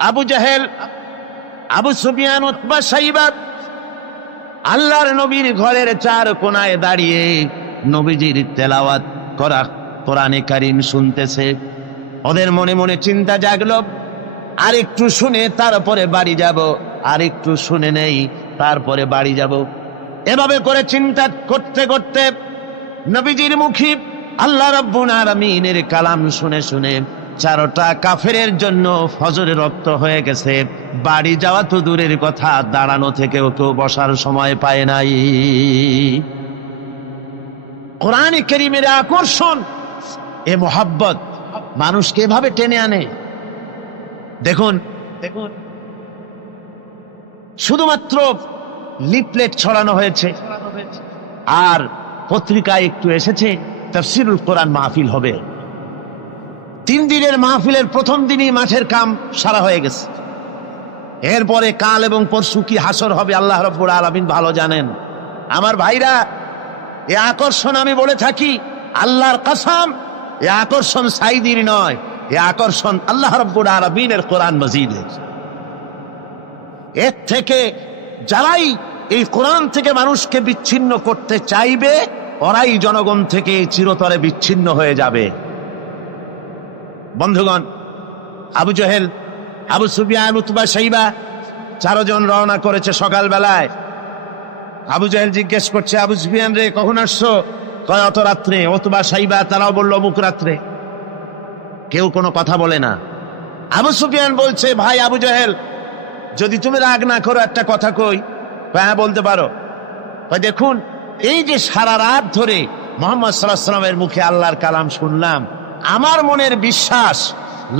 আবু জাহেল, আবু সুফিয়ান, উতবা, সাইবা আল্লাহর নবীর ঘরের চার কোনায় দাঁড়িয়ে নবীজির তেলাওয়াত করা কোরআনে কারীম শুনতেছে। ওদের মনে মনে চিন্তা জাগলো, আর একটু শুনে তারপরে বাড়ি যাব, আর একটু শুনে নেই তারপরে বাড়ি যাব। এভাবে করে চিন্তা করতে করতে নবীজির মুখে আল্লাহ রাব্বুল আলামিনের কালাম শুনে শুনে চারটা কাফেরের জন্য ফজরের রক্ত হয়ে গেছে। বাড়ি যাওয়া তো দূরের কথা, দাঁড়ানো থেকেও কেউ বসার সময় পায় নাই। কোরআনে কারীমের আকর্ষণ, এ মোহাব্বত মানুষকে এভাবে টেনে আনে। দেখুন দেখুন, শুধুমাত্র লিফলেট ছড়ানো হয়েছে আর পত্রিকায় একটু এসেছে তাফসীরুল কোরআন মাহফিল হবে। 3 দিনের মাহফিলের প্রথম দিনই মাঠের কাম সারা হয়ে গেছে। এরপরে কাল এবং পরশু কি হাসর হবে আল্লাহ রাব্বুল আলামিন ভালো জানেন। আমার ভাইরা, এ আকর্ষণ আমি বলে থাকি আল্লাহর কসম, এ আকর্ষণ সাইদির নয়, এ আকর্ষণ আল্লাহ রাব্বুল আলামিনের কোরআন মাজিদের। এর থেকে যারাই এই কোরআন থেকে মানুষকে বিচ্ছিন্ন করতে চাইবে, ওরাই জনগণ থেকে চিরতরে বিচ্ছিন্ন হয়ে যাবে। বন্ধুগণ, আবু জহেল, আবু সুফিয়ান, উতবা, সাইবা 4 জন রওনা করেছে সকালবেলায়। আবু জহেল জিজ্ঞেস করছে, আবু সুফিয়ান রে কখন আসছো? কয় অত রাত্রে। উতবা, সাইবা তারাও বলল অমুক রাত্রে। কেউ কোনো কথা বলে না। আবু সুফিয়ান বলছে, ভাই আবু জহেল, যদি তুমি রাগ না করো একটা কথা কই। হ্যাঁ বলতে পারো। দেখুন, এই যে সারা রাত ধরে মুহাম্মদ সাল্লাল্লাহু আলাইহি ওয়াসাল্লামের মুখে আল্লাহর কালাম শুনলাম, আমার মনের বিশ্বাস,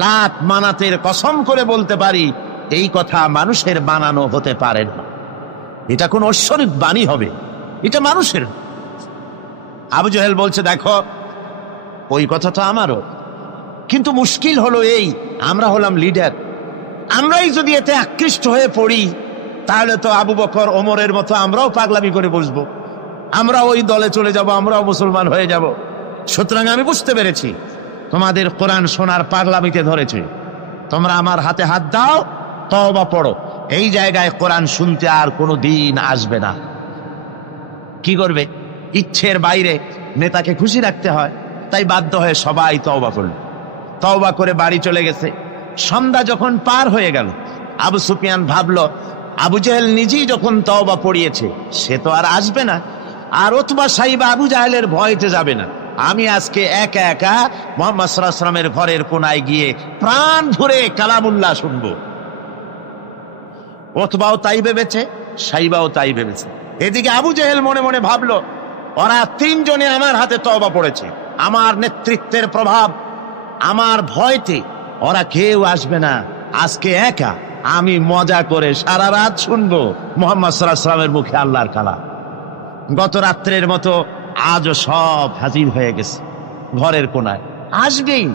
লাত মানাতের কসম করে বলতে পারি, এই কথা মানুষের বানানো হতে পারে না। এটা কোন ঐশ্বরিক বাণী হবে, এটা মানুষের। আবু জহেল বলছে, দেখো ওই কথা তো আমারও, কিন্তু মুশকিল হলো এই, আমরা হলাম লিডার। আমরাই যদি এতে আকৃষ্ট হয়ে পড়ি, তাহলে তো আবু বকর, ওমরের মতো আমরাও পাগলামি করে বসবো, আমরা ওই দলে চলে যাব, আমরাও মুসলমান হয়ে যাব। সুতরাং আমি বুঝতে পেরেছি তোমাদের কোরআন শোনার পাগলামিতে ধরেছে। তোমরা আমার হাতে হাত দাও, তওবা পড়ো। এই জায়গায় কোরআন শুনতে আর কোনো দিন আসবে না। কি করবে? ইচ্ছের বাইরে নেতাকে খুশি রাখতে হয়, তাই বাধ্য হয়ে সবাই তওবা করল। তওবা করে বাড়ি চলে গেছে। সন্ধ্যা যখন পার হয়ে গেল, আবু সুফিয়ান ভাবল, আবু জেহেল নিজেই যখন তওবা পড়িয়েছে, সে তো আর আসবে না। আর উতবা, সাইবা, আবু জাহেলের ভয়তে যাবে না। আমি আজকে একা একা মুহাম্মদ সাল্লাল্লাহু আলাইহি ওয়াসাল্লামের ঘরের কোনায় গিয়ে প্রাণ ভরে কালামুল্লাহ শুনবো। উতবাও তাই ভেবেছে, সাইবাও তাই ভেবেছে। এদিকে আবু জেহেল মনে মনে ভাবলো, ওরা 3 জনে আমার হাতে তওবা পড়েছে, আমার নেতৃত্বের প্রভাব, আমার ভয়তে ওরা কেউ আসবে না। আজকে একা আমি মজা করে সারা রাত শুনবো মুহাম্মদ সাল্লাল্লাহু আলাইহি ওয়াসাল্লামের মুখে আল্লাহর কালাম। গত রাত্রের মতো আজও সব হাজির হয়ে গেছে ঘরের কোনায়। আসবেই,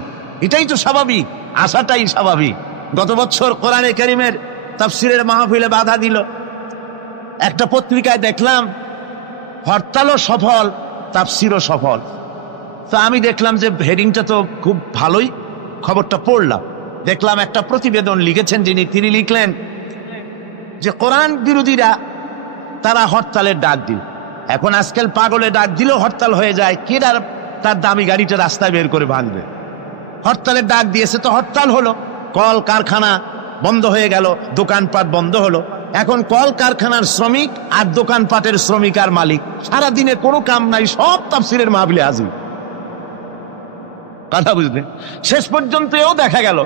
এটাই তো স্বাভাবিক, আসাটাই স্বাভাবিক। গত বছর কোরআনে কারীমের তাফসীরের মাহফিলে বাধা দিল। একটা পত্রিকায় দেখলাম হরতালও সফল, তাফসীরও সফল। তো আমি দেখলাম যে হেডিংটা তো খুব ভালোই, খবরটা পড়লাম, দেখলাম একটা প্রতিবেদন লিখেছেন যিনি, তিনি লিখলেন যে কোরআন বিরোধীরা তারা হরতালের ডাক দিল। এখন আজকাল পাগলে ডাক দিলেও হরতাল হয়ে যায়, কে তার দামি গাড়িটা রাস্তায় বের করে ভাঙবে। হরতালের ডাক দিয়েছে তো হরতাল হলো, কল কারখানা বন্ধ হয়ে গেল, দোকানপাট বন্ধ হলো। এখন কল কারখানার শ্রমিক আর দোকানপাটের শ্রমিক আর মালিক, সারাদিনে কোনো কাম নাই, সব তাফসীরের মাহফিলে হাজির। কথা বুঝলেন? শেষ পর্যন্ত এও দেখা গেল,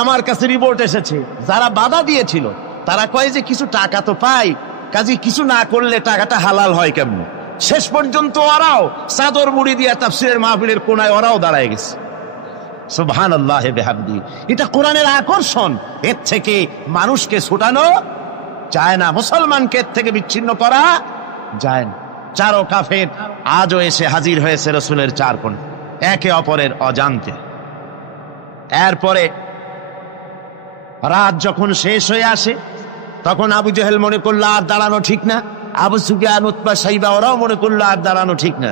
আমার কাছে রিপোর্ট এসেছে, যারা বাধা দিয়েছিল তারা কয় যে কিছু টাকা তো পাই, কাজে কিছু না করলে টাকাটা হালাল হয় কেমন। শেষ পর্যন্ত ওরাও চাদর মুড়ি দিয়া তাফসীরের মাহফিলের কোনায় ওরাও দাঁড়ায় গেছে। সুবহানাল্লাহ বিহামদি। এটা কোরআনের আকর্ষণ, এর থেকে মানুষকে ছুটানো যায় না, মুসলমানকে এর থেকে বিচ্ছিন্ন করা যায় না। 4 কাফের আজও এসে হাজির হয়েছে রাসূলের 4 কোণ, একে অপরের অজান্তে। এরপরে রাত যখন শেষ হয়ে আসে, তখন আবু জেহেল মনে করলো আর দাঁড়ানো ঠিক না, আবু সুফিয়ান, উতবা, সাইবা ওরাও মনে করলো আর দাঁড়ানো ঠিক না।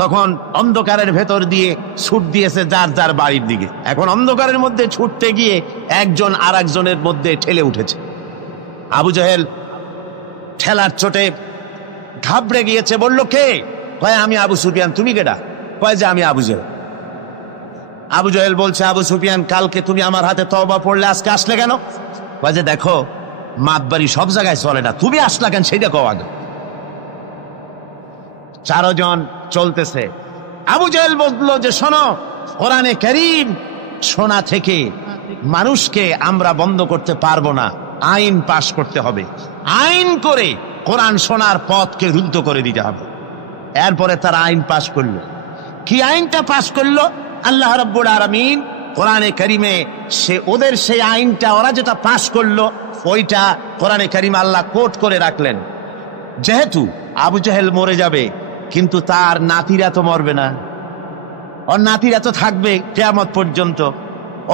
তখন অন্ধকারের ভেতর দিয়ে ছুট দিয়েছে যার যার বাড়ির দিকে। এখন অন্ধকারের মধ্যে ছুটতে গিয়ে একজন আর একজনের মধ্যে ঠেলে উঠেছে। আবু জেহেল ঠেলার চোটে ঘাবড়ে গিয়েছে। বলল, কে? কয়, আমি আবু সুফিয়ান। তুমি কেডা? কয় যে আমি আবু জেহেল। আবু জেহেল বলছে, আবু সুফিয়ান, কালকে তুমি আমার হাতে তওবা পড়লে, আজকে আসলে কেন? কয় যে দেখো, মাতবাড়ি সব জায়গায় চলে না, তুমি আসলা কেন সেইটা কও আগে। চারজন চলতেছে। আবু জেহেল বলল যে শোনো, কোরআনে কারীম শোনা থেকে মানুষকে আমরা বন্ধ করতে পারবো না, আইন পাশ করতে হবে। আইন করে কোরআন শোনার পথকে রুদ্ধ করে দিতে হবে। এরপরে তারা আইন পাশ করলো। কি আইনটা পাশ করলো? আল্লাহ রাব্বুল আলামিন কোরআনে কারীমে ওদের সেই আইনটা, ওরা যেটা পাশ করলো, ওইটা কোরআনে কারীমে আল্লাহ কোট করে রাখলেন। যেহেতু আবু জেহেল মরে যাবে, কিন্তু তার নাতিরা তো মরবে না, ওর নাতিরা তো থাকবে কিয়ামত পর্যন্ত।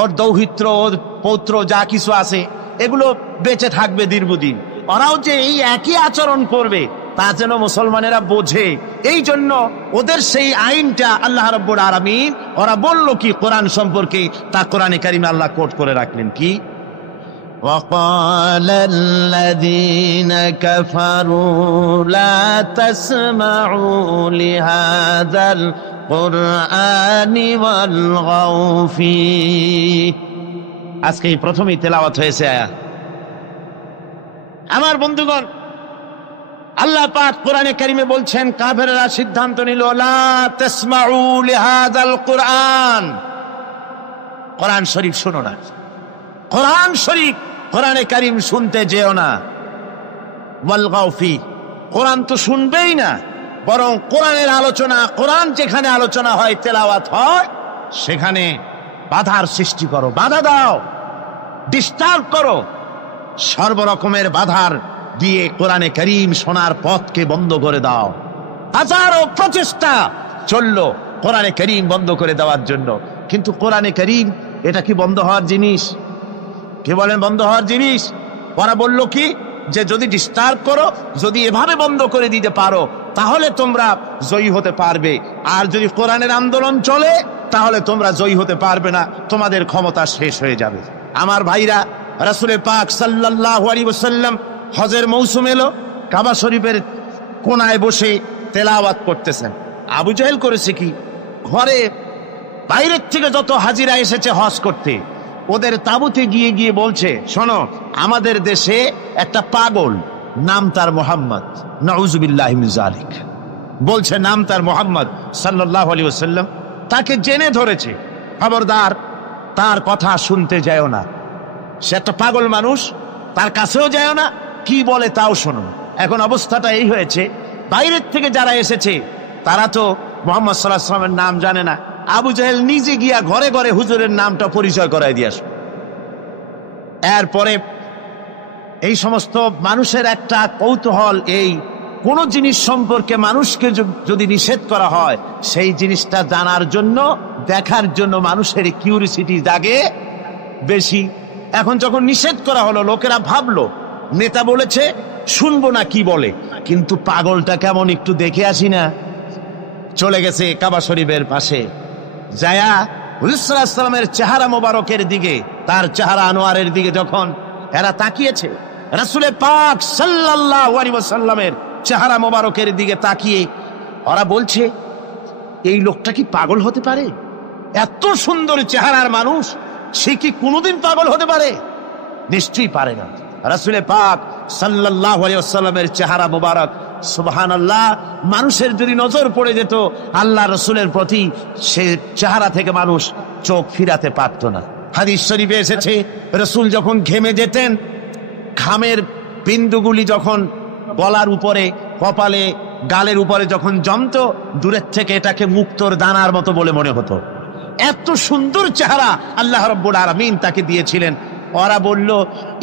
ওর দৌহিত্র, ওর পৌত্র যা কিছু আছে এগুলো বেঁচে থাকবে দীর্ঘদিন। ওরাও যে এই একই আচরণ করবে তা যেন মুসলমানেরা বোঝে, এই জন্য ওদের সেই আইনটা আল্লাহ রাব্বুল আলামিন, ওরা বলল কি কোরআন সম্পর্কে, তা কোরআনে কারীমে আল্লাহ কোট করে রাখলেন। কি? وقال الذين كفروا لا تسمعوا لهذا القرآن والغوا فيه। আজকে প্রথমেই তেলাওয়াত হয়েছে আয়াত। আমার বন্ধুগণ, আল্লাহ পাক কোরআনে কারীমে বলছেন, কাফেররা সিদ্ধান্ত নিল, লা তাসমাউ লিহাযাল কুরআন, কোরআন শরীফ শোনো না, কোরআন শরীফ, কোরআনে কারীম শুনতে যেও না। ওয়াল গাও ফি, কোরআন তো শুনবেই না, বরং কোরআনের আলোচনা, কোরআন যেখানে আলোচনা হয়, তেলাওয়াত হয়, সেখানে বাধার সৃষ্টি করো, বাধা দাও, ডিস্টার্ব করো। সর্বরকমের বাধার দিয়ে কোরআনে কারীম শোনার পথকে বন্ধ করে দাও। হাজারো প্রচেষ্টা চললো কোরআনে কারীম বন্ধ করে দেওয়ার জন্য, কিন্তু কোরআনে কারীম এটা কি বন্ধ হওয়ার জিনিস? কে বলেন বন্ধ হওয়ার জিনিস? ওরা বলল কি, যে যদি ডিস্টার্ব করো, যদি এভাবে বন্ধ করে দিতে পারো, তাহলে তোমরা জয়ী হতে পারবে। আর যদি কোরআনের আন্দোলন চলে, তাহলে তোমরা জয়ী হতে পারবে না, তোমাদের ক্ষমতা শেষ হয়ে যাবে। আমার ভাইরা, রাসূল পাক সাল্লাল্লাহু আলাইহি ওয়াসাল্লাম হজের মৌসুম এলো, কাবা শরীফের কোনায় বসে তেলাওয়াত করতেছেন। আবু জেহেল করেছে কি, ঘরে বাইরের থেকে যত হাজিরা এসেছে হজ করতে, ওদের তাঁবুতে গিয়ে গিয়ে বলছে, শোনো, আমাদের দেশে একটা পাগল, নাম তার মুহাম্মদ, নাউযুবিল্লাহি মিন যালিক, বলছে নাম তার মুহাম্মদ সাল্লাল্লাহু আলাইহি ওয়াসাল্লাম, তাকে জেনে ধরেছে, খবরদার তার কথা শুনতে যাও না, সে একটা পাগল মানুষ, তার কাছেও যায় না, কি বলে তাও শোনো। এখন অবস্থাটা এই হয়েছে, বাইরের থেকে যারা এসেছে তারা তো মুহাম্মদ সাল্লাল্লাহু আলাইহি ওয়াসাল্লামের নাম জানে না। আবু জেহেল নিজে গিয়া ঘরে ঘরে হুজুরের নামটা পরিচয় করাই দিয়ে আসে। এরপরে এই সমস্ত মানুষের একটা কৌতূহল, এই কোন জিনিস সম্পর্কে মানুষকে যদি নিষেধ করা হয়, সেই জিনিসটা জানার জন্য, দেখার জন্য মানুষের কিউরিসিটি জাগে বেশি। এখন যখন নিষেধ করা হলো, লোকেরা ভাবলো নেতা বলেছে, শুনবো না কি বলে, কিন্তু পাগলটা কেমন একটু দেখে আসি না। চলে গেছে কাবা শরীফের পাশে, যায়া হুজুর সাল্লাল্লাহু আলাইহি ওয়াসাল্লামের চেহারা মোবারকের দিকে, তার চেহারা আনোয়ারের দিকে যখন এরা তাকিয়েছে, রাসূল পাক সাল্লাল্লাহু আলাইহি ওয়াসাল্লামের চেহারা মোবারকের দিকে তাকিয়ে ওরা বলছে, এই লোকটা কি পাগল হতে পারে? এত সুন্দর চেহারার মানুষ, সে কি কোনোদিন পাগল হতে পারে? নিশ্চয়ই পারে না। রাসূল পাক সাল্লাল্লাহু আলাইহি ওয়াসাল্লামের চেহারা মোবারক, সুবহানাল্লাহ, মানুষের যদি নজর পড়ে যেত আল্লাহ রসুলের প্রতি, সে চেহারা থেকে মানুষ চোখ ফিরাতে পারত না। হাদিস শরীফে এসেছে, রসুল যখন ঘেমে যেতেন, ঘামের বিন্দুগুলি যখন গলার উপরে, কপালে, গালের উপরে যখন জমতো, দূরের থেকে এটাকে মুক্তোর দানার মতো বলে মনে হতো। এত সুন্দর চেহারা আল্লাহ রাব্বুল আলামিন তাকে দিয়েছিলেন। ওরা বলল,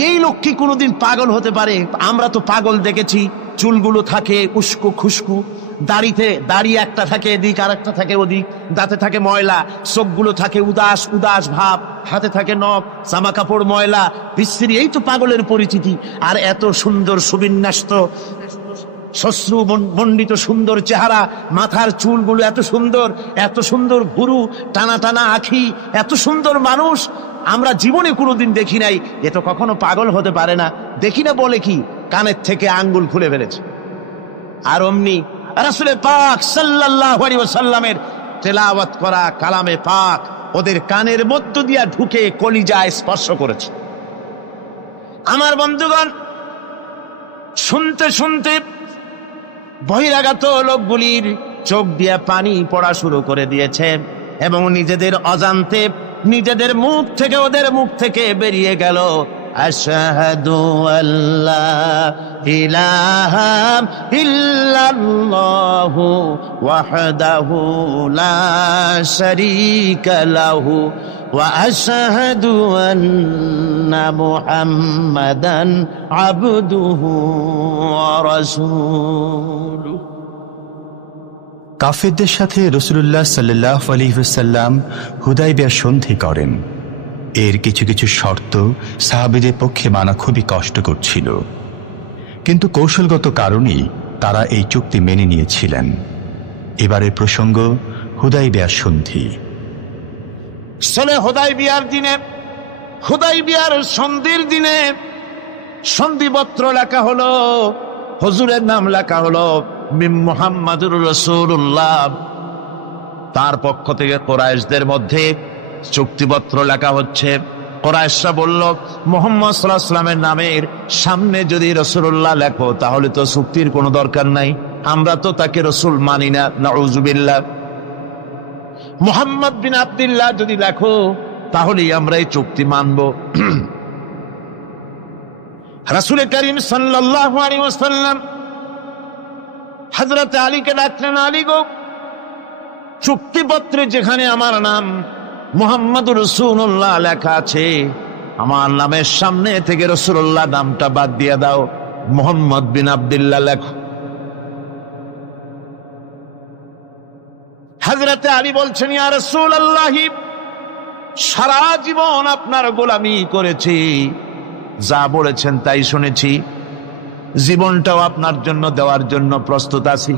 এই লোক কি কোনোদিন পাগল হতে পারে? আমরা তো পাগল দেখেছি, চুলগুলো থাকে উস্কো খুস্কু, দাড়ি একটা থাকে এদিক আর একটা থাকে ওদিক, দাঁতে থাকে ময়লা, চোখগুলো থাকে উদাস উদাস ভাব, হাতে থাকে নখ, জামা কাপড় ময়লা বিশ্রী, এই তো পাগলের পরিচিতি। আর এত সুন্দর সুবিন্যস্ত শ্বশ্রু মণ্ডিত সুন্দর চেহারা, মাথার চুলগুলো এত সুন্দর ভুরু, টানা টানা আঁখি, এত সুন্দর মানুষ আমরা জীবনে কোনোদিন দেখি নাই। এ তো কখনো পাগল হতে পারে না। দেখি না বলে কি, কানের থেকে আঙ্গুল খুলে ফেলেছে। আর অমনি রাসূল পাক সাল্লাল্লাহু আলাইহি ওয়াসাল্লামের তেলাওয়াত করা কালামে পাক ওদের কানের মধ্য দিয়া ঢুকে কলিজায় স্পর্শ করেছে। আমার বন্ধুগণ, শুনতে শুনতে বহিরাগত লোকগুলির চোখ দিয়ে পানি পড়া শুরু করে দিয়েছে এবং নিজেদের অজান্তে নিজেদের ওদের মুখ থেকে বেরিয়ে গেল, আশহাদু আল্লা ইলাহা ইল্লাল্লাহু ওয়াহদাহু লা শারীকা লাহু ওয়া আশহাদু আন্না মুহাম্মাদান আবদুহু ওয়া রাসূলুহু। কাফেরদের সাথে রাসূলুল্লাহ সাল্লাল্লাহু আলাইহি ওয়াসাল্লাম হুদায়বিয়ার সন্ধি করেন। এর কিছু কিছু শর্ত সাহাবীদের পক্ষে মানা খুবই কষ্টকর ছিল, কিন্তু কৌশলগত কারণেই তারা এই চুক্তি মেনে নিয়েছিলেন। এবারের প্রসঙ্গ হুদায়বিয়ার সন্ধি। হুদায়বিয়ার সন্ধির দিনে সন্ধিপত্র লেখা হলো, হুজুরের নাম লেখা হলো মুহাম্মাদুর রাসূলুল্লাহ। তার পক্ষ থেকে কুরাইশদের মধ্যে চুক্তিপত্র লেখা হচ্ছে। কুরাইশরা বলল, মুহাম্মদ সাল্লাল্লাহু আলাইহি ওয়াসাল্লামের নামের সামনে যদি রাসূলুল্লাহ লেখো তাহলে তো চুক্তির কোনো দরকার নাই, আমরা তো তাকে রাসূল মানি না, নাউযুবিল্লাহ। মুহাম্মদ বিন আব্দুল্লাহ যদি লেখো তাহলেই আমরা এই চুক্তি মানব। রাসূল করিম সাল্লাল্লাহু আলাইহি ওয়াসাল্লাম হযরত আলীকে ডাকলেন, আলী গো, চুক্তিপত্রে যেখানে আমার নাম মুহাম্মাদুর রাসূলুল্লাহ লেখা আছে, আমার নামের সামনে থেকে রাসূলুল্লাহ নামটা বাদ দিয়ে দাও, মুহাম্মদ বিন আব্দুল্লাহ লেখো। হযরত আলী বলছেন, ইয়া রাসূলুল্লাহ, সারা জীবন আপনার গোলামি করেছি, যা বলেছেন তাই শুনেছি, জীবনটাও আপনার জন্য দেওয়ার জন্য প্রস্তুত আছি,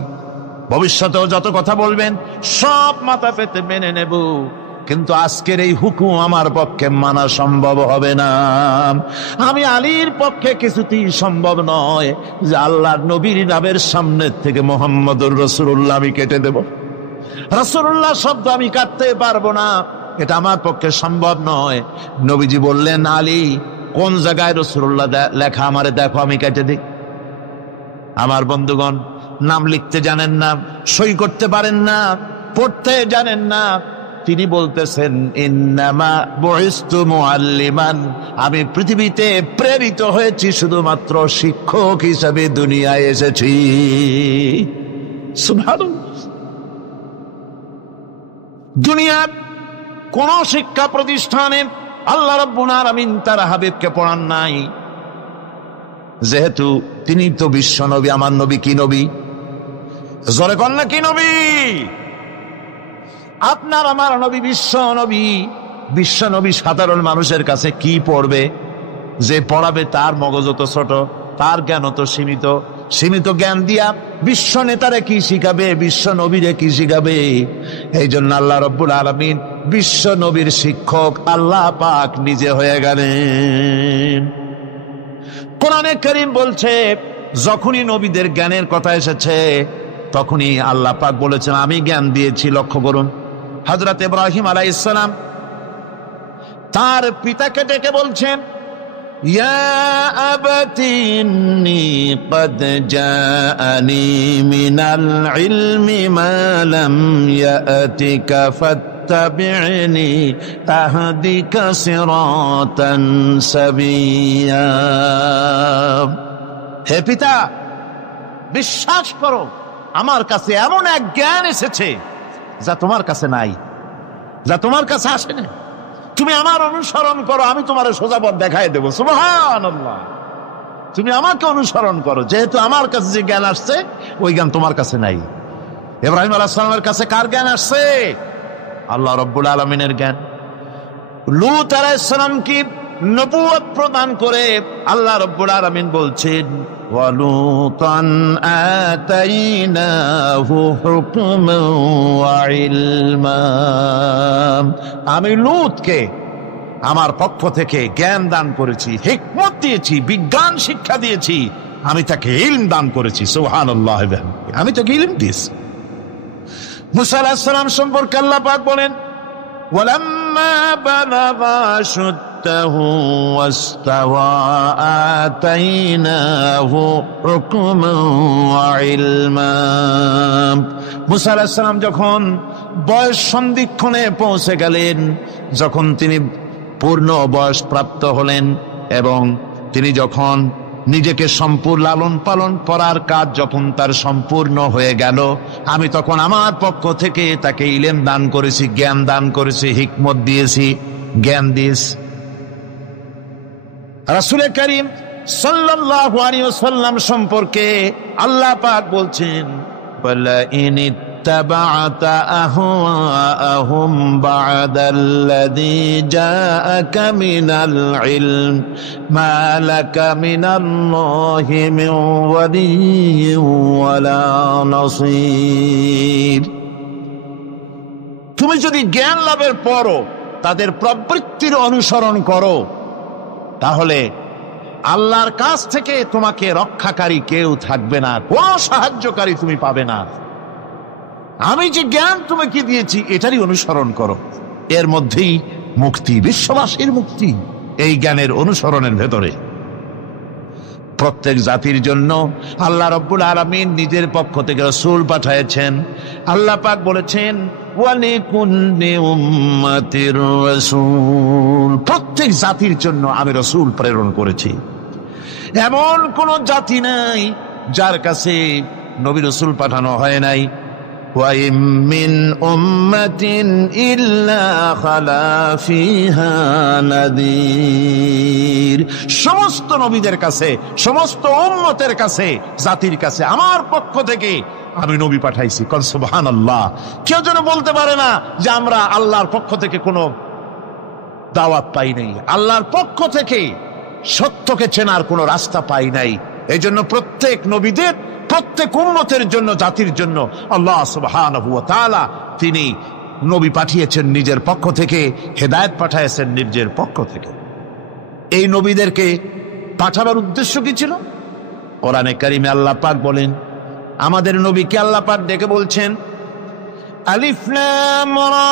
ভবিষ্যতেও যত কথা বলবেন সব মাথা পেতে মেনে নেব, কিন্তু আজকের এই হুকুম আমার পক্ষে মানা সম্ভব হবে না। আমি আলীর পক্ষে কিছুতেই সম্ভব নয় যে আল্লাহর নবীর নামের সামনে থেকে মুহাম্মদুর রাসূলুল্লাহ আমি কেটে দেব। রাসূলুল্লাহ শব্দ আমি কাটতে পারবো না, এটা আমার পক্ষে সম্ভব নয়। নবীজি বললেন, আলী, কোন জায়গায় রাসূলুল্লাহ লেখা আমারে দেখো, আমি কেটে দিই। আমার বন্ধুগণ, নাম লিখতে জানেন না, সই করতে পারেন না, পড়তে জানেন না, তিনি বলতেছেন, ইন্নামা বুইসতু মুআল্লিমান, আমি পৃথিবীতে প্রেরিত হয়েছি শুধুমাত্র শিক্ষক হিসেবে দুনিয়ায় এসেছি। সুবহানাল্লাহ। দুনিয়ার কোন শিক্ষা প্রতিষ্ঠানে আল্লাহ রাব্বুল আলামিন তার হাবিবকে পড়ান নাই, যেহেতু তিনি তো বিশ্ব নবী। আমার নবী কি নবী? জোরে কন না, কি নবী? আপনার আমার নবী বিশ্ব নবী। বিশ্ব নবী সাধারণ মানুষের কাছে কি পড়বে? যে পড়াবে তার মগজ তো ছোট, তার জ্ঞান তো সীমিত। সীমিত জ্ঞান দিয়া বিশ্ব নেতারে কি শিখাবে, বিশ্ব নবীরে কি শিখাবে? এই জন্য আল্লাহ রাব্বুল আলামিন বিশ্ব নবীর শিক্ষক আল্লাহ পাক নিজে হয়ে গেলেন। কোরআনে কারীম বলছে, যখনই নবীদের জ্ঞানের কথা এসেছে তখনই আল্লাহ পাক বলেছেন আমি জ্ঞান দিয়েছি। লক্ষ্য করুন, হযরত ইব্রাহিম আলাইহিস সালাম তার পিতাকে ডেকে বলছেন, ইয়া আবাতি ইন্নী ক্বাদ জাআনি মিনাল ইলমি মা লাম ইয়াতিকা ফাত্তাবি'নি আহদিকা সিরাতান সাবিয়্যা। হে পিতা, বিশ্বাস করো, আমার কাছে এমন এক জ্ঞান এসেছে যা তোমার কাছে নাই, যা তোমার কাছে আসে না। তুমি আমার অনুসরণ করো, আমি তোমার সোজা পথ দেখাই দেবো। সুবহানাল্লাহ। তুমি আমাকে অনুসরণ করো, যেহেতু আমার কাছে যে জ্ঞান আসছে ওই জ্ঞান তোমার কাছে নাই। ইব্রাহিম আলাইহিস সালামের কাছে কার জ্ঞান আসছে? আল্লাহ রাব্বুল আলামিনের জ্ঞান। লূত আলাইহিস সালাম কি নবুয়ত প্রদান করে আল্লাহ রাব্বুল আলামিন বলছেন, وَلُوطًا آتَيْنَاهُ حُكْمًا وَعِلْمًا। আমি লূতকে আমার পক্ষ থেকে জ্ঞান দান করেছি, হিকমত দিয়েছি, বিজ্ঞান শিক্ষা দিয়েছি, আমি তাকে ইলম দান করেছি। সুবহানাল্লাহ, আমি তাকে ইলম দিয়েছি। মুসা আলাইহিস সালাম সম্পর্কে আল্লাহ পাক বলেন, ওয়ালাম্মা বালাগা আশুদ্দাহু ওয়াস্তাওয়া আতাইনাহু হুকমান ওয়া ইলমা। মুসা আলাইহিস সালাম যখন বয়স সন্ধিক্ষণে পৌঁছে গেলেন, যখন তিনি পূর্ণ বয়স প্রাপ্ত হলেন এবং তিনি যখন নিজেকে সম্পূর্ণ লালন পালন করার কাজ যখন তার সম্পূর্ণ হয়ে গেল, আমি তখন আমার পক্ষ থেকে তাকে ইলম দান করেছি, জ্ঞান দান করেছি, হিকমত দিয়েছি, জ্ঞান দিয়েছি। রাসূল করিম সাল্লাল্লাহু আলাইহি ওয়াসাল্লাম সম্পর্কে আল্লাহ পাক বলছেন, ওয়ালা ইন ইত্তাবা'তা আহওয়াআহুম বা'দাল্লাযী জাআকা মিনাল ইলম মা লাকা মিনাল্লাহি মিন ওয়ালিয়্যিন ওয়ালা নাসীর। তুমি যদি জ্ঞান লাভের পরও তাদের প্রবৃত্তির অনুসরণ করো, তাহলে আল্লাহর কাছ থেকে তোমাকে রক্ষাকারী কেউ থাকবে না, কোনো সাহায্যকারী তুমি পাবে না। আমি যে জ্ঞান তোমাকে দিয়েছি এটারই অনুসরণ করো, এর মধ্যেই মুক্তি, বিশ্ববাসীর মুক্তি এই জ্ঞানের অনুসরণের ভেতরে। প্রত্যেক জাতির জন্য আল্লাহ রাব্বুল আলামিন নিজের পক্ষ থেকে রাসূল পাঠিয়েছেন। আল্লাহ পাক বলেছেন, ওয়ালিকুল্লি উম্মাতির রাসূল, প্রত্যেক জাতির জন্য আমি রাসূল প্রেরণ করেছি। এমন কোন জাতি নাই যার কাছে নবী রাসূল পাঠানো হয় নাই। ওয়া ইম মিন উম্মাতিন ইল্লা খালা ফিহা নাযীর, সমস্ত নবীদের কাছে, সমস্ত উম্মতের কাছে, জাতির কাছে আমার পক্ষ থেকে আমি নবী পাঠাইছি। কোন সুবহানাল্লাহ। কেউ যেন বলতে পারে না যে আমরা আল্লাহর পক্ষ থেকে কোনো দাওয়াত পাই নাই, আল্লাহর পক্ষ থেকে সত্যকে চেনার কোনো রাস্তা পাই নাই। এই জন্য প্রত্যেক নবীদের, প্রত্যেক উম্মতের জন্য, জাতির জন্য আল্লাহ সুবহানাহু ওয়া তাআলা তিনি নবী পাঠিয়েছেন নিজের পক্ষ থেকে, হেদায়েত পাঠিয়েছেন নিজের পক্ষ থেকে। এই নবীদেরকে পাঠাবার উদ্দেশ্য কি ছিল? কোরআনে কারিমে আল্লাহ পাক বলেন, আমাদের নবীকে আল্লাহ পাক ডেকে বলছেন, আলিফ লাম রা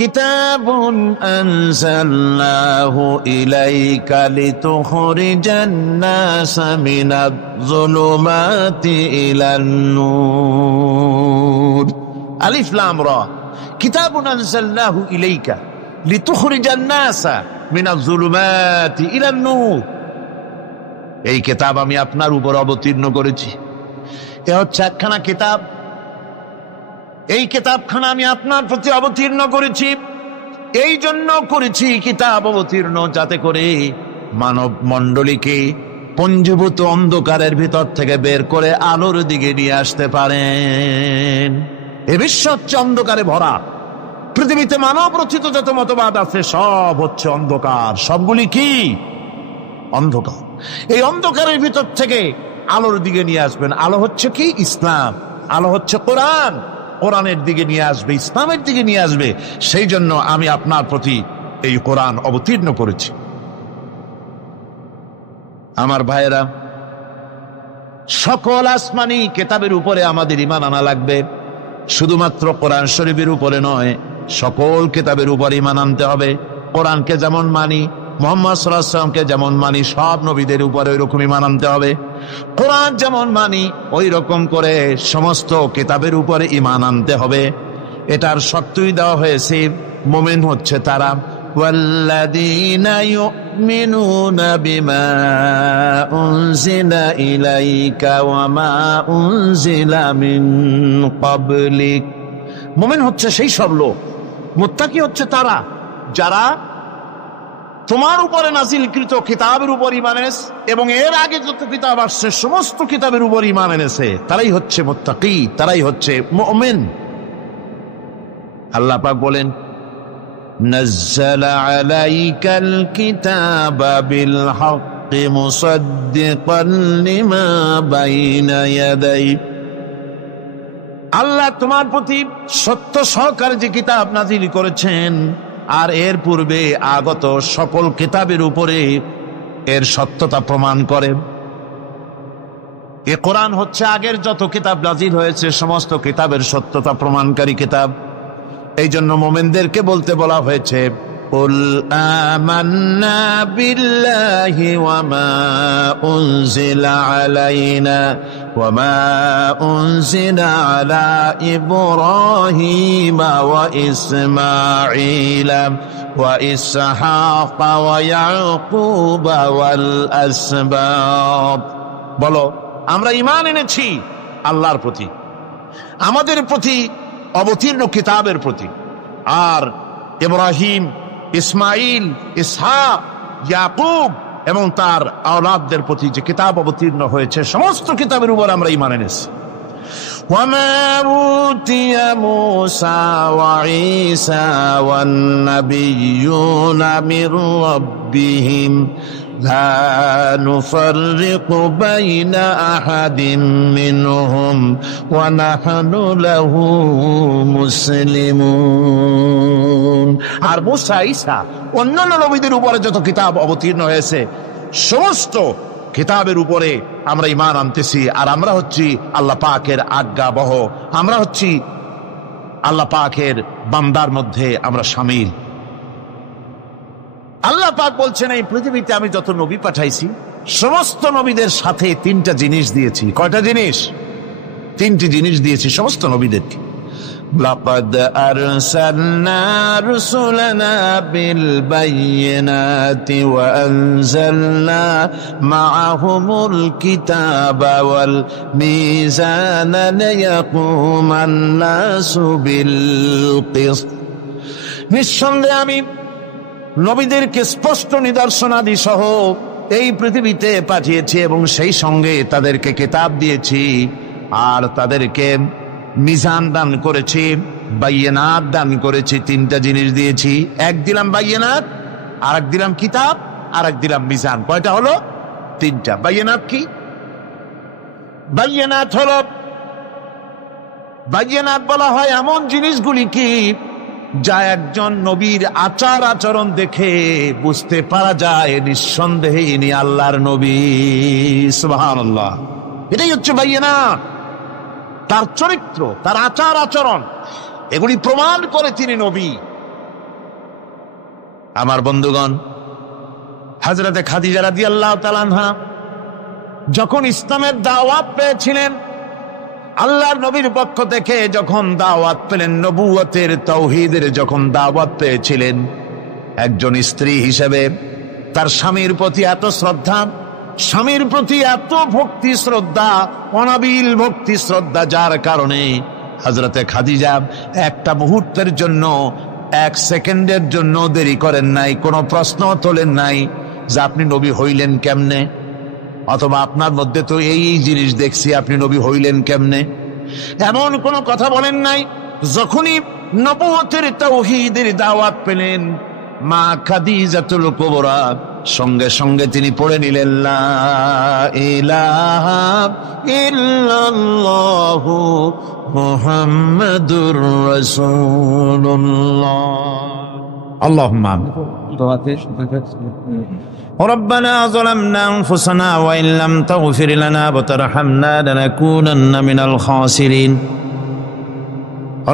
কিতাবুন আনজালনাহু ইলাইকা লিতুখরিজান নাসা মিনাজ যুলুমাতি ইলান নূর। আলিফ লাম রা কিতাবুন আনজালনাহু ইলাইকা লিতুখরিজান নাসা মিনাজ যুলুমাতি ইলান নূর। এই কিতাব আমি আপনার উপর অবতীর্ণ করেছি। এ হচ্ছে একখানা কিতাব, এই কিতাবখানা আমি আপনার প্রতি অবতীর্ণ করেছি। এই জন্য করেছি কিতাব অবতীর্ণ, যাতে করে মানব মণ্ডলীকে পঞ্জীভূত অন্ধকারের ভিতর থেকে বের করে আলোর দিকে নিয়ে আসতে পারেন। এ বিশ্ব হচ্ছে অন্ধকারে ভরা। পৃথিবীতে মানব রচিত যত মতবাদ আছে সব হচ্ছে অন্ধকার। সবগুলি কি? অন্ধকার। এই অন্ধকারের ভিতর থেকে আলোর দিকে নিয়ে আসবেন। আলো হচ্ছে কি? ইসলাম। আলো হচ্ছে কোরআন। কোরআনের দিকে নিয়ে আসবে, ইসলামের দিকে নিয়ে আসবে। সেই জন্য আমি আপনার প্রতি এই কোরআন অবতীর্ণ করেছি। আমার ভাইয়েরা, সকল আসমানি কিতাবের উপরে আমাদের ঈমান আনা লাগবে। শুধুমাত্র কোরআন শরীফের উপরে নয়, সকল কিতাবের উপর ঈমান আনতে হবে। কোরআনকে যেমন মানি, মুহাম্মদ সাল্লাল্লাহু আলাইহি ওয়াসাল্লামকে যেমন মানি, সব নবীদের উপরে ওই রকম ঈমান আনতে হবে। কোরআন যেমন মানি ওই রকম করে সমস্ত কিতাবের উপরে ঈমান আনতে হবে। এটার শর্তই দেওয়া হয়েছে, মুমিন হচ্ছে তারা, ওয়াল্লাযীনা ইউমিনুনা বিমা উনজিলা ইলাইকা ওয়া মা উনজিলা মিন ক্বাবলিক। মুমিন হচ্ছে সেই সব লোক, মুত্তাকি হচ্ছে তারা যারা তোমার উপরে নাজিলকৃত কিতাবের উপর ঈমান এনেছে এবং এর আগে যত কিতাব আসছে সমস্ত কিতাবের উপর ঈমান এনেছে। তারাই হচ্ছে মুত্তাকি, তারাই হচ্ছে মুমিন। আল্লাহ পাক বলেন, নাজ্জালা আলাইকাল কিতাবা বিল হক مصدقا لما بين يديه আল্লাহ তোমার প্রতি সত্য সহকারে যে কিতাব নাজিল করেছেন আর এর পূর্বে আগত সকল কিতাবের উপরে এর সত্যতা প্রমাণ করে। এ কোরআন হচ্ছে আগের যত কিতাব নাজিল হয়েছে সমস্ত কিতাবের সত্যতা প্রমাণকারী কিতাব। এই জন্য মুমিনদেরকে বলতে বলা হয়েছে কুল আমান্না বিল্লাহি ওয়া মা উনজিলা আলাইনা ওয়া মা উনজিলা আলা ইব্রাহিম ওয়া ইসমাঈলা ওয়া ইসহাক ওয়া ইয়াকুব ওয়াল আসবাত। বলো আমরা ঈমান এনেছি আল্লাহর প্রতি, আমাদের প্রতি অবতীর্ণ কিতাবের প্রতি, আর ইব্রাহিম, ইসমাইল, ইসহাক, ইয়াকুব এবং তার আওলাদদের প্রতি যে কিতাব অবতীর্ণ হয়েছে সমস্ত কিতাবের উপর আমরা ঈমান এনেছি। وما أوتي موسى وعيسى والنبيون من ربهم لا نفرق بين أحد منهم ونحن له مسلمون। আর মুসা, ঈসা, অন্যান্য নবীদের উপরে যত কিতাব অবতীর্ণ হয়েছে সমস্ত কিতাবের উপরে আমরা ঈমান আনতেছি, আর আমরা হচ্ছি আল্লাহ পাকের আজ্ঞাবহ, আমরা হচ্ছি আল্লাহ পাকের বান্দার মধ্যে আমরা শামিল। আল্লাহ পাক বলছেন এই পৃথিবীতে আমি যত নবী পাঠাইছি সমস্ত নবীদের সাথে তিনটা জিনিস দিয়েছি। কয়টা জিনিস? তিনটি জিনিস দিয়েছি সমস্ত নবীদেরকে। لقد أرسلنا رسلنا بالبينات وأنزلنا معهم الكتاب والميزان ليقوم الناس بالقسط। নিঃসন্দেহে আমি নবীদেরকে স্পষ্ট নিদর্শনাদি সহ এই পৃথিবীতে পাঠিয়েছি এবং সেই সঙ্গে তাদেরকে কিতাব দিয়েছি আর তাদেরকে মিজান দান করেছি, বাইয়িনাত দান করেছি। তিনটা জিনিস দিয়েছি, এক দিলাম বাইয়িনাত, আর এক দিলাম কিতাব, আর এক দিলাম মিজান। কয়টা হলো? তিনটা। বাইয়িনাত কি? বাইয়িনাত হলো, বাইয়িনাত বলা হয় এমন জিনিসগুলি কি যা একজন নবীর আচার আচরণ দেখে বুঝতে পারা যায় নিঃসন্দেহে ইনি আল্লাহর নবী। সুবহানাল্লাহ। এটাই হচ্ছে বাইয়িনাত। তার চরিত্র, তার আচার আচরণ এগুলি প্রমাণ করে তিনি নবী। আমার বন্ধুগণ, হযরতে খাদিজা রাদিয়াল্লাহু তাআলা আনহা যখন ইসলামের দাওয়াত পেয়েছিলেন, আল্লাহর নবীর পক্ষ থেকে যখন দাওয়াত পেলেন, নবুয়তের তাওহীদের যখন দাওয়াত পেয়েছিলেন, একজন স্ত্রী হিসেবে তার স্বামীর প্রতি এত শ্রদ্ধা, স্বামীর প্রতি এত ভক্তি শ্রদ্ধা, অনাবিল ভক্তি শ্রদ্ধা, যার কারণে হযরতে খাদিজা একটা মুহূর্তের জন্য, এক সেকেন্ডের জন্য দেরি করেন নাই, কোনো প্রশ্ন তোলেন নাই যে আপনি নবী হইলেন কেমনে, অথবা আপনার মধ্যে তো এই জিনিস দেখছি, আপনি নবী হইলেন কেমনে, এমন কোনো কথা বলেন নাই। যখনই নবুয়তের তাওহীদের দাওয়াত পেলেন, মা খাদিজাতুল কুবরা সঙ্গে সঙ্গে তিনি পড়ে নিলেন লা ইলাহা ইল্লাল্লাহু মুহাম্মাদুর রাসূলুল্লাহ। আল্লাহুম্মা ربنا ظلمنا أنفسنا وإن لم تغفر لنا وترحمنا لنكونن من الخاسرين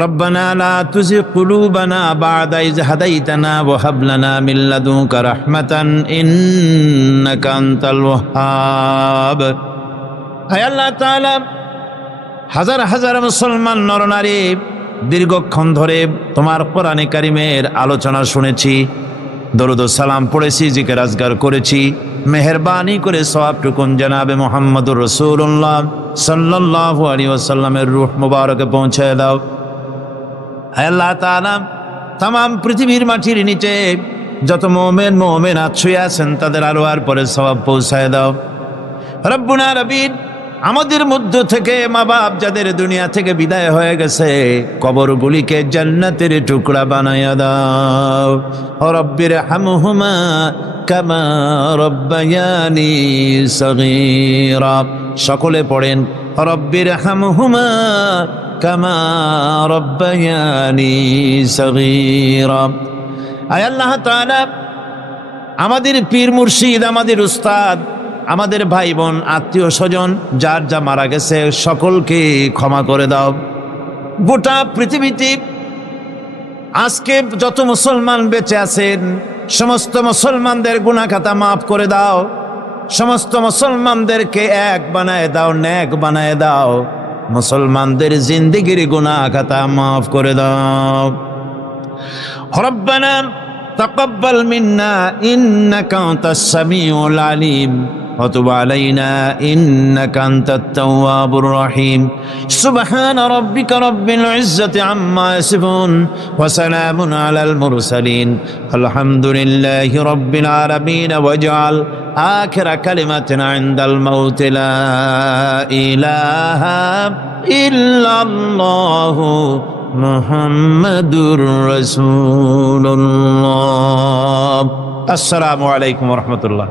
ربنا لا تزغ قلوبنا بعد إذ هديتنا وهب لنا من لدنك رحمة إنك أنت الوهاب। হে আল্লাহ তাআলা, হাজার হাজার মুসলমান নরনারী দীর্ঘক্ষণ ধরে তোমার কোরআনে কারিমের আলোচনা শুনেছি, দরুদ ও সালাম পড়েছি, জিকির আজগার করেছি। মেহেরবানি করে সওয়াবটুকুন জনাবে মুহাম্মদুর রাসূলুল্লাহ সাল্লাল্লাহু আলাইহি ওয়াসাল্লামের রূহ মুবারকে পৌঁছে দাও। হে আল্লাহ তাআলা, तमाम পৃথিবীর মাটির নিচে যত মুমিন মুমিনাত শুয়ে আছেন তাদের আরওয়ার পরে সওয়াব পৌঁছায় দাও। রব্বুনা রবিন, আমাদের মধ্য থেকে মা বাপ যাদের দুনিয়া থেকে বিদায় হয়ে গেছে, কবরগুলিকে জান্নাতের টুকরা বানায়া দাও। রব্বির হামহুমা কামা রব্বায়ানি সগীরা। সকলে পড়েন রব্বিরহামহুমা কামা রব্বায়ানি সগীরা। আয় আল্লাহ তাআলা, আমাদের পীর মুর্শিদ, আমাদের উস্তাদ, আমাদের ভাই বোন, আত্মীয় স্বজন যার যা মারা গেছে সকলকে ক্ষমা করে দাও। গোটা পৃথিবীতে আজকে যত মুসলমান বেঁচে আছেন সমস্ত মুসলমানদের গুনাহ খাতা মাফ করে দাও। সমস্ত মুসলমানদেরকে এক বানায় দাও, নেক বানায় দাও। মুসলমানদের জিন্দেগির গুনাহ খাতা মাফ করে দাও। রব্বানা তাকাব্বাল মিন্না ইন্নাকা আনতাস সামিউল আলিম ওয়া তুব আলাইনা ইন্নাকা আনতাত তাওয়াবুর রহিম। সুবহান রাব্বিকা রাব্বিল ইজ্জাতি আম্মা ইয়াসিফুন ওয়া সালামুন আলাল মুরসালিন আলহামদুলিল্লাহি রাব্বিল আলামিন। ওয়াজআল আখিরা কালিমাতিনা ইনদাল মাউত লা ইলাহা ইল্লাল্লাহু মুহাম্মাদুর রাসূলুল্লাহ। আসসালামু আলাইকুম ওয়া রাহমাতুল্লাহ।